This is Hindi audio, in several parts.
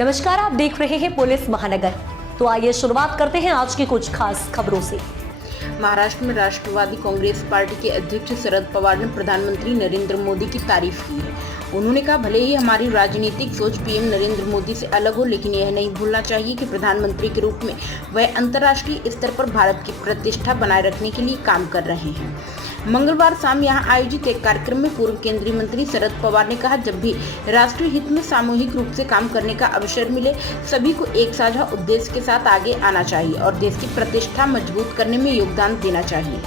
नमस्कार, आप देख रहे हैं पुलिस महानगर। तो आइए शुरुआत करते हैं आज की कुछ खास खबरों से। महाराष्ट्र में राष्ट्रवादी कांग्रेस पार्टी के अध्यक्ष शरद पवार ने प्रधानमंत्री नरेंद्र मोदी की तारीफ की है। उन्होंने कहा, भले ही हमारी राजनीतिक सोच पीएम नरेंद्र मोदी से अलग हो, लेकिन यह नहीं भूलना चाहिए कि प्रधानमंत्री के रूप में वह अंतर्राष्ट्रीय स्तर पर भारत की प्रतिष्ठा बनाए रखने के लिए काम कर रहे हैं। मंगलवार शाम यहां आयोजित एक कार्यक्रम में पूर्व केंद्रीय मंत्री शरद पवार ने कहा, जब भी राष्ट्रीय हित में सामूहिक रूप से काम करने का अवसर मिले, सभी को एक साझा उद्देश्य के साथ आगे आना चाहिए और देश की प्रतिष्ठा मजबूत करने में योगदान देना चाहिए।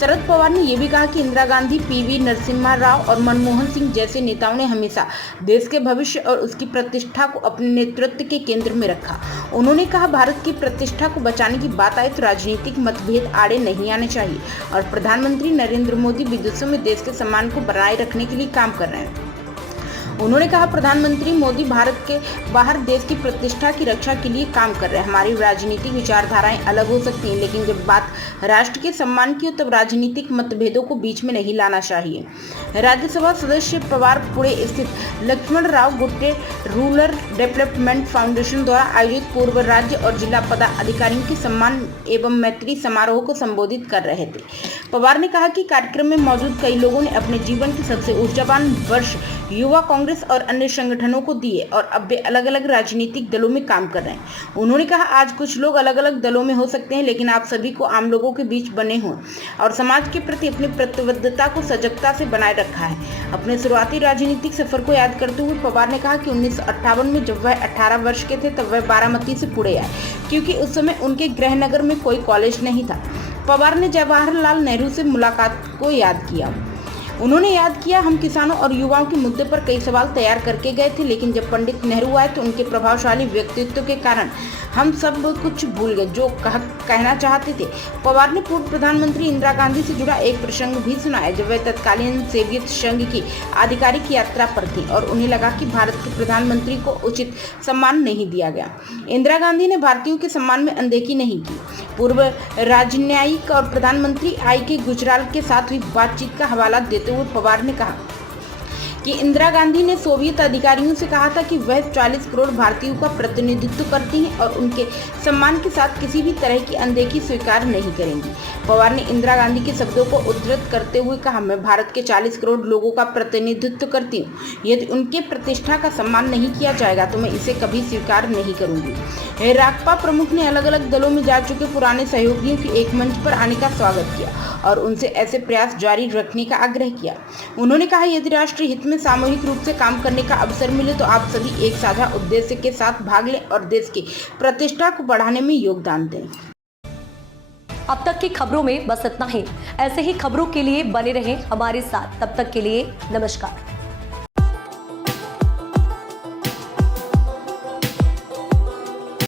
शरद पवार ने यह भी कहा कि इंदिरा गांधी, पीवी नरसिम्हा राव और मनमोहन सिंह जैसे नेताओं ने हमेशा देश के भविष्य और उसकी प्रतिष्ठा को अपने नेतृत्व के केंद्र में रखा। उन्होंने कहा, भारत की प्रतिष्ठा को बचाने की बात आए तो राजनीतिक मतभेद आड़े नहीं आने चाहिए और प्रधानमंत्री नरेंद्र मोदी विदेशों में देश के सम्मान को बनाए रखने के लिए काम कर रहे हैं। उन्होंने कहा, प्रधानमंत्री मोदी भारत के बाहर देश की प्रतिष्ठा की रक्षा के लिए काम कर रहे हैं। हमारी राजनीतिक विचारधाराएं अलग हो सकती हैं, लेकिन जब बात राष्ट्र के सम्मान की हो तब राजनीतिक मतभेदों को बीच में नहीं लाना चाहिए। राज्यसभा सदस्य पवार पुणे स्थित Laxman Rao Gutte rural development foundation द्वारा आयोजित पूर्व राज्य और जिला पदाधिकारियों के सम्मान एवं मैत्री समारोह को संबोधित कर रहे थे। पवार ने कहा कि कार्यक्रम में मौजूद कई लोगों ने अपने जीवन के सबसे ऊर्जावान वर्ष युवा कांग्रेस और अन्य संगठनों को दिए और अब वे अलग अलग राजनीतिक दलों में काम कर रहे हैं। उन्होंने कहा, आज कुछ लोग अलग अलग दलों में हो सकते हैं, लेकिन आप सभी को आम लोगों के बीच बने हुए और समाज के प्रति अपनी प्रतिबद्धता को सजगता से बनाए रखा है। अपने शुरुआती राजनीतिक सफर को याद करते हुए पवार ने कहा कि 1958 में जब वह 18 वर्ष के थे तब वह बारामती से पुणे आए, क्योंकि उस समय उनके गृहनगर में कोई कॉलेज नहीं था। पवार ने जवाहरलाल नेहरू से मुलाकात को याद किया। उन्होंने याद किया, हम किसानों और युवाओं के मुद्दे पर कई सवाल तैयार करके गए थे, लेकिन जब पंडित नेहरू आए तो उनके प्रभावशाली व्यक्तित्व के कारण हम सब कुछ भूल गए जो कहना चाहते थे। पवार ने पूर्व प्रधानमंत्री इंदिरा गांधी से जुड़ा एक प्रसंग भी सुनाया, जब वह तत्कालीन सोवियत संघ की आधिकारिक यात्रा पर थी और उन्हें लगा कि भारत के प्रधानमंत्री को उचित सम्मान नहीं दिया गया। इंदिरा गांधी ने भारतीयों के सम्मान में अनदेखी नहीं की। पूर्व राजनयिक और प्रधानमंत्री आई.के. गुजराल के साथ हुई बातचीत का हवाला देते हुए पवार ने कहा कि इंदिरा गांधी ने सोवियत अधिकारियों से कहा था कि वह 40 करोड़ भारतीयों का प्रतिनिधित्व करती हैं और उनके सम्मान के साथ किसी भी तरह की अनदेखी स्वीकार नहीं करेंगी। पवार ने इंदिरा गांधी के शब्दों को उद्धृत करते हुए कहा, मैं भारत के 40 करोड़ लोगों का प्रतिनिधित्व करती हूँ। यदि उनके प्रतिष्ठा का सम्मान नहीं किया जाएगा तो मैं इसे कभी स्वीकार नहीं करूंगी। राकपा प्रमुख ने अलग अलग दलों में जा चुके पुराने सहयोगियों के एक मंच पर आने का स्वागत किया और उनसे ऐसे प्रयास जारी रखने का आग्रह किया। उन्होंने कहा, यदि राष्ट्रीय हित में सामूहिक रूप से काम करने का अवसर मिले तो आप सभी एक साझा उद्देश्य के साथ भाग लें और देश की प्रतिष्ठा को बढ़ाने में योगदान दें। अब तक की खबरों में बस इतना ही। ऐसे ही खबरों के लिए बने रहें हमारे साथ। तब तक के लिए नमस्कार।